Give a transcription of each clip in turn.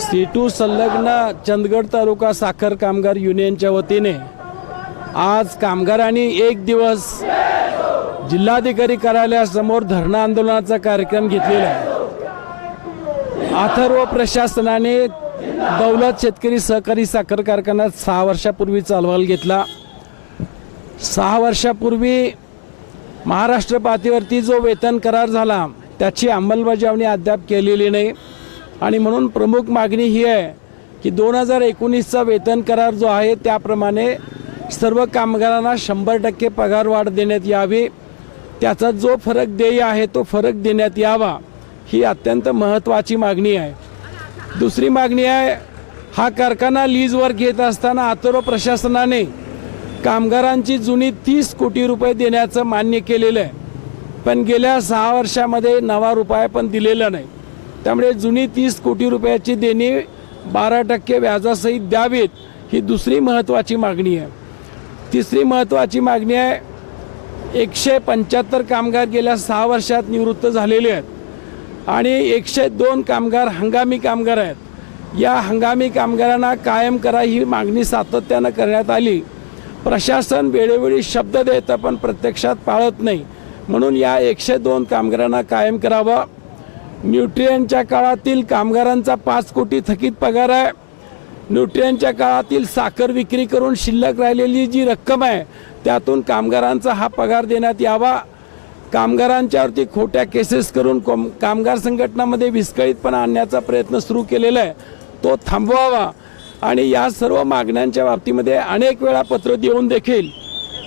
सीटू संलग्न चंदगड तालुका साखर कामगार युनियनच्या वतीने आज कामगारांनी एक दिवस जिल्हाधिकारी कार्यालयासमोर धरणं आंदोलनाचा कार्यक्रम घेतलेला आहे. अथर्व प्रशासनाने दौलत शेतकरी सहकारी साखर कारखान्यात सहा वर्षापूर्वी चालवायला घेतला. सहा वर्षापूर्वी महाराष्ट्र पातळीवरती जो वेतन करार झाला त्याची अंमलबजावणी अद्याप केलेली नाही. आणि म्हणून प्रमुख मागणी ही आहे की दोन हजार एकोणीसचा वेतन करार जो आहे त्याप्रमाणे सर्व कामगारांना शंभर टक्के पगार वाढ देण्यात यावी. त्याचा जो फरक देय आहे तो फरक देण्यात यावा ही अत्यंत महत्त्वाची मागणी आहे. दुसरी मागणी आहे हा कारखाना लीजवर घेत असताना आतर्व प्रशासनाने कामगारांची जुनी तीस कोटी रुपये देण्याचं मान्य केलेलं आहे. पण गेल्या सहा वर्षामध्ये नवा रुपया पण दिलेला नाही. त्यामुळे जुनी तीस कोटी रुपयाची देणी बारा टक्के व्याजासहित द्यावीत ही दुसरी महत्त्वाची मागणी आहे. तिसरी महत्त्वाची मागणी आहे एकशे पंच्याहत्तर कामगार गेल्या सहा वर्षात निवृत्त झालेले आहेत आणि एकशे दोन कामगार हंगामी कामगार आहेत. या हंगामी कामगारांना कायम करा ही मागणी सातत्यानं करण्यात आली. प्रशासन वेळोवेळी शब्द देतं पण प्रत्यक्षात पाळत नाही. म्हणून या एकशे दोन कामगारांना कायम करावं. न्यूट्रियनच्या काळातील कामगारांचा पाच कोटी थकीत पगार आहे. न्यूट्रियनच्या काळातील साखर विक्री करून शिल्लक राहिलेली जी रक्कम आहे त्यातून कामगारांचा हा पगार देण्यात यावा. कामगारांच्यावरती खोट्या केसेस करून कोम कामगार संघटनामध्ये विस्कळीतपणा आणण्याचा प्रयत्न सुरू केलेला आहे. तो थांबवावा. आणि या सर्व मागण्यांच्या बाबतीमध्ये अनेक वेळा पत्र देऊन देखील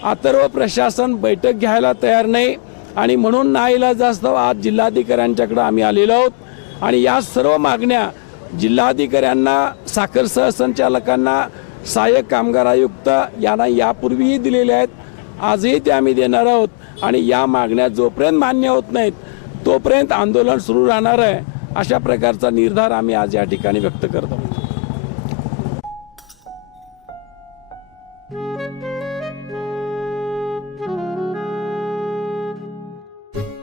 अथर्व प्रशासन बैठक घ्यायला तयार नाही. आणि म्हणून नाईला जास्त आज जिल्हाधिकाऱ्यांच्याकडे आम्ही आलेलो आहोत. आणि या सर्व मागण्या जिल्हाधिकाऱ्यांना साखर सहसंचालकांना सहाय्यक कामगार आयुक्त यांना यापूर्वीही दिलेल्या आहेत. आजही ते आम्ही देणार आहोत. आणि या मागण्या जोपर्यंत मान्य होत नाहीत तोपर्यंत आंदोलन सुरू राहणार आहे अशा प्रकारचा निर्धार आम्ही आज या ठिकाणी व्यक्त करतो